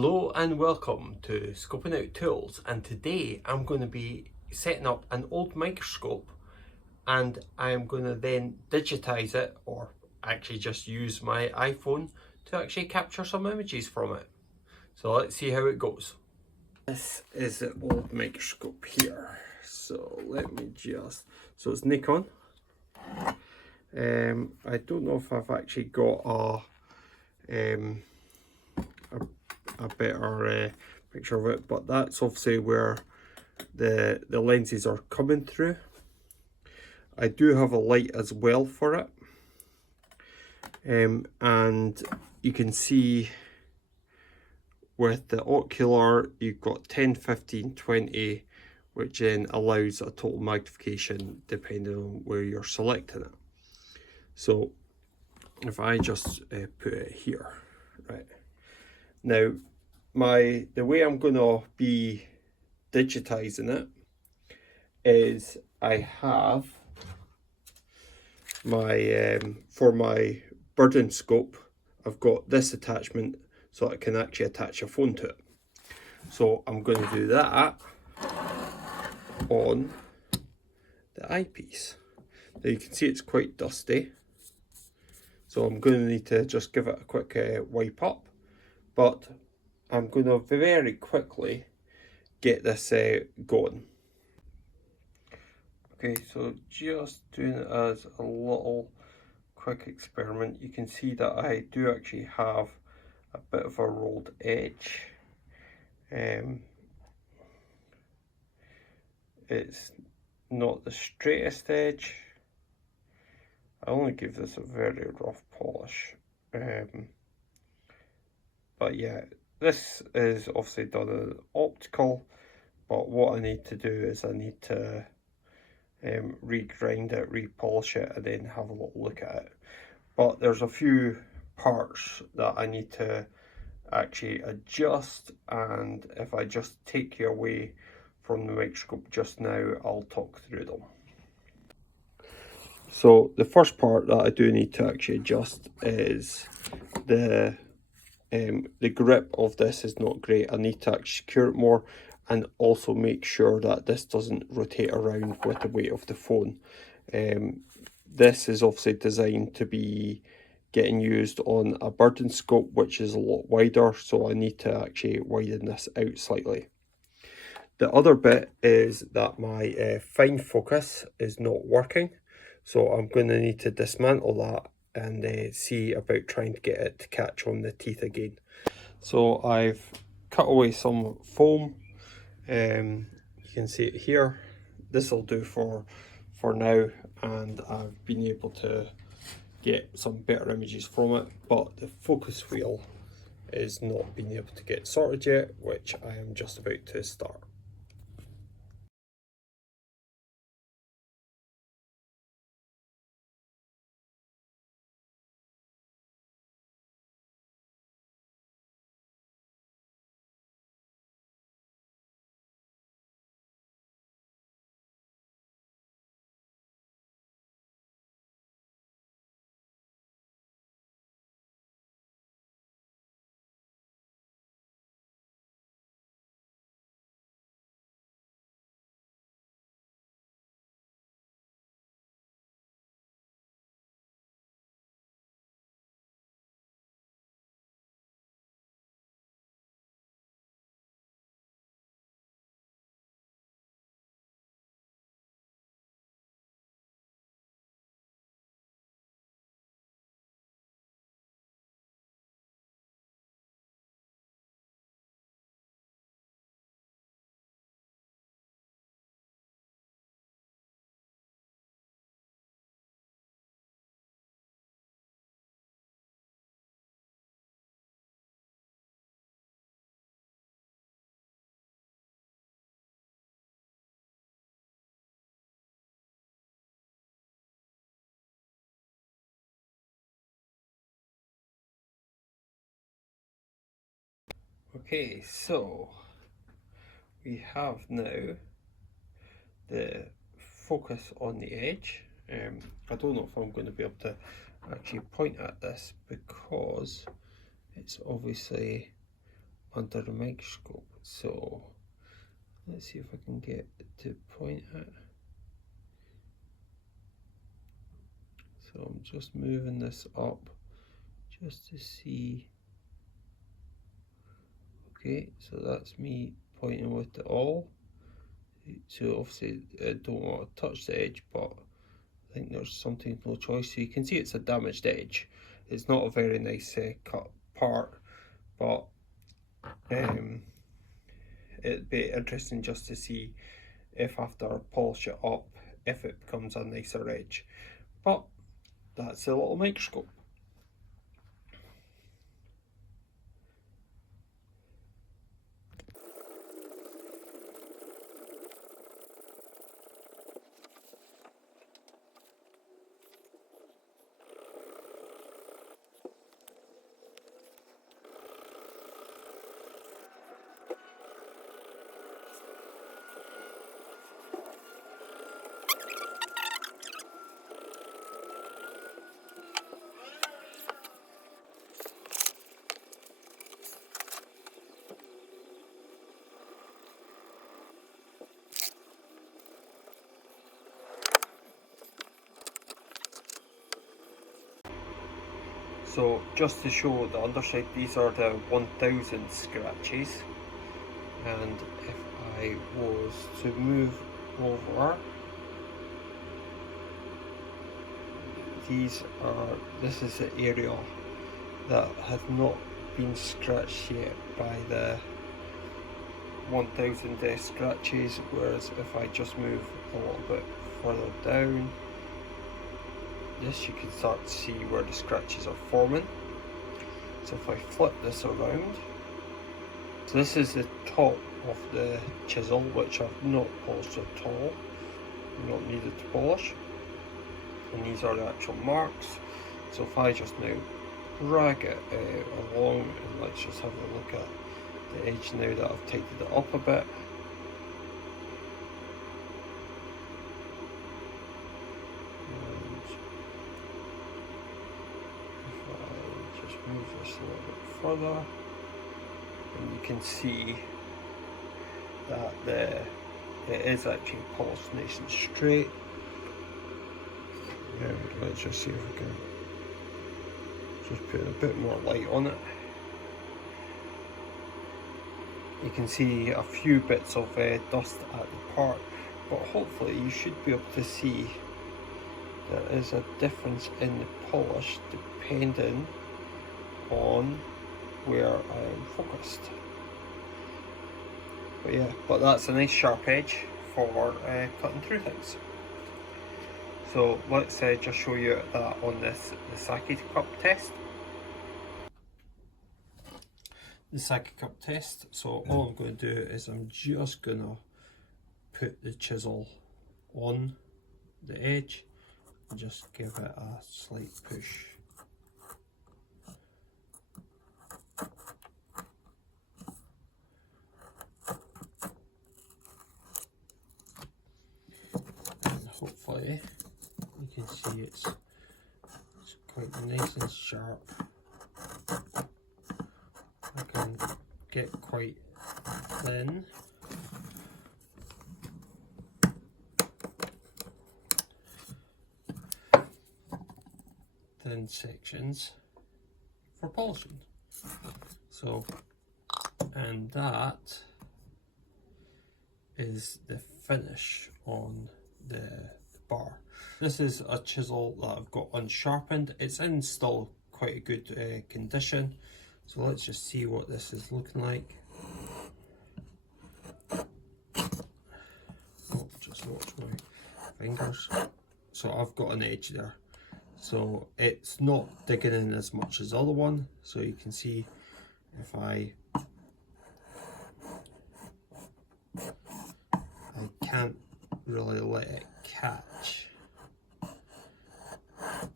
Hello and welcome to Scoping Out Tools, and today I'm going to be setting up an old microscope and I'm going to then digitize it, or actually just use my iPhone to actually capture some images from it. So let's see how it goes. This is the old microscope here. So let me just, so it's Nikon. I don't know if I've actually got a better picture of it, but that's obviously where the lenses are coming through. I do have a light as well for it, and you can see with the ocular you've got 10, 15, 20, which then allows a total magnification depending on where you're selecting it. So if I just put it here, right now, the way I'm gonna be digitizing it is I have my for my burden scope, I've got this attachment so I can actually attach a phone to it. So I'm going to do that on the eyepiece. Now you can see it's quite dusty, so I'm going to need to just give it a quick wipe up, but I'm going to very quickly get this going. Okay, so just doing it as a little quick experiment, you can see that I do actually have a bit of a rolled edge. It's not the straightest edge. I only give this a very rough polish. But yeah, this is obviously done in optical, but what I need to do is I need to regrind it, repolish it, and then have a little look at it. But there's a few parts that I need to actually adjust, and if I just take you away from the microscope just now, I'll talk through them. So the first part that I do need to actually adjust is the grip of this is not great. I need to actually secure it more, and also make sure that this doesn't rotate around with the weight of the phone. This is obviously designed to be getting used on a burden scope, which is a lot wider, so I need to actually widen this out slightly. The other bit is that my fine focus is not working, so I'm going to need to dismantle that and see about trying to get it to catch on the teeth again. So I've cut away some foam. You can see it here. This will do for now, and I've been able to get some better images from it, but the focus wheel is not being able to get sorted yet, which I am just about to start. Okay, so we have now the focus on the edge. I don't know if I'm going to be able to actually point at this because it's obviously under the microscope. So let's see if I can get to point it. So I'm just moving this up just to see. Okay, so that's me pointing with it all. So obviously I don't want to touch the edge, but I think there's something, no choice. So you can see it's a damaged edge. It's not a very nice cut part, but it'd be interesting just to see if after I polish it up, if it becomes a nicer edge. But that's a little microscope. So just to show the underside, these are the 1000 scratches, and if I was to move over, this is the area that has not been scratched yet by the 1000 scratches, whereas if I just move a little bit further down, this you can start to see where the scratches are forming. So if I flip this around, so this is the top of the chisel, which I've not polished at all, not needed to polish, and these are the actual marks. So if I just now drag it along, and let's just have a look at the edge now that I've tightened it up a bit. Move this a little bit further, and you can see that it is actually polished nice and straight. And let's just see if we can just put a bit more light on it. You can see a few bits of dust at the part, but hopefully you should be able to see there is a difference in the polish depending on where I am focused. But yeah, but that's a nice sharp edge for cutting through things. So let's just show you that on the Sake cup test. The Sake cup test. So all I'm going to do is I'm just going to put the chisel on the edge and just give it a slight push. Hopefully you can see it's quite nice and sharp. I can get quite thin. Thin sections for polishing. So, and that is the finish on the bar. This is a chisel that I've got unsharpened. It's in still quite a good condition. So let's just see what this is looking like. Oh, just watch my fingers. So I've got an edge there. So it's not digging in as much as the other one. So you can see if I can't really let it catch,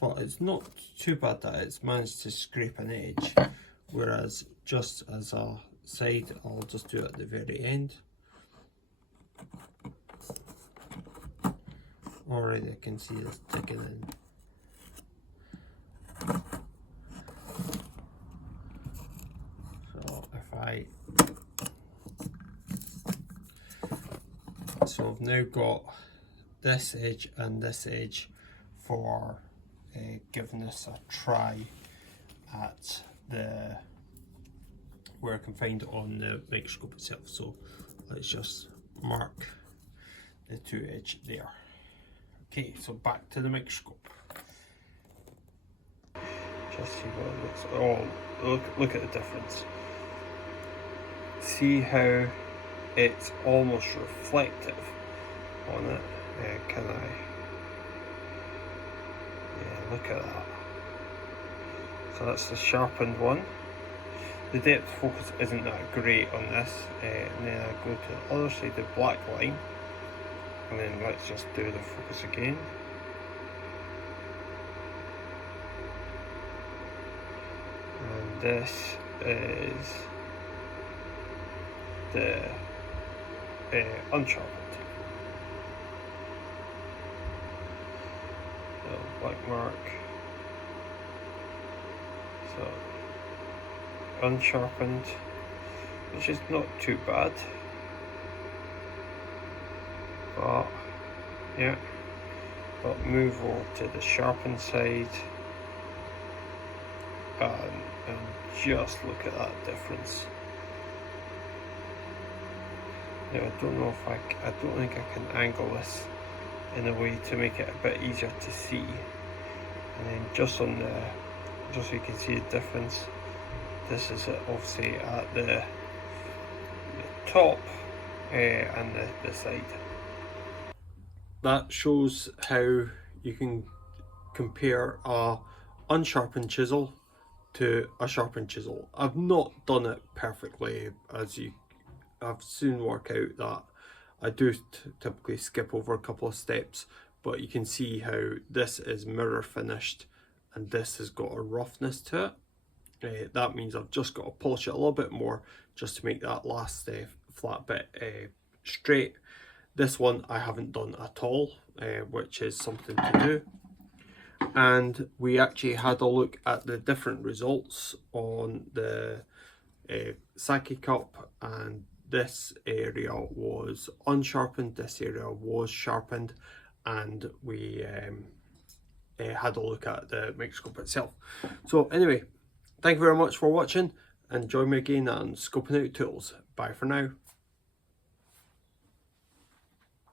but it's not too bad that it's managed to scrape an edge, whereas just as a side I'll just do it at the very end. Already I can see it's digging in. So if I So I've now got this edge and this edge for giving this a try at the where I can find it on the microscope itself. So let's just mark the two edge there. Okay, so back to the microscope. Just see what it looks. Oh, look at the difference. See how it's almost reflective on it. Can I? Yeah, look at that. So that's the sharpened one. The depth focus isn't that great on this. And then I go to the other side, the black line, and then let's just do the focus again. And this is the unsharpened. So black mark. So unsharpened, which is not too bad, but yeah, but move over to the sharpened side and just look at that difference. Now I don't know if I don't think I can angle this in a way to make it a bit easier to see, and then just on the, just so you can see the difference, this is it obviously at the top and the side. That shows how you can compare a unsharpened chisel to a sharpened chisel. I've not done it perfectly, as you have soon work out that I do typically skip over a couple of steps, but you can see how this is mirror finished and this has got a roughness to it. That means I've just got to polish it a little bit more just to make that last flat bit straight. This one I haven't done at all, which is something to do. And we actually had a look at the different results on the Sake cup, and this area was unsharpened, this area was sharpened, and we had a look at the microscope itself. So anyway, thank you very much for watching, and join me again on Scoping Out Tools. Bye for now.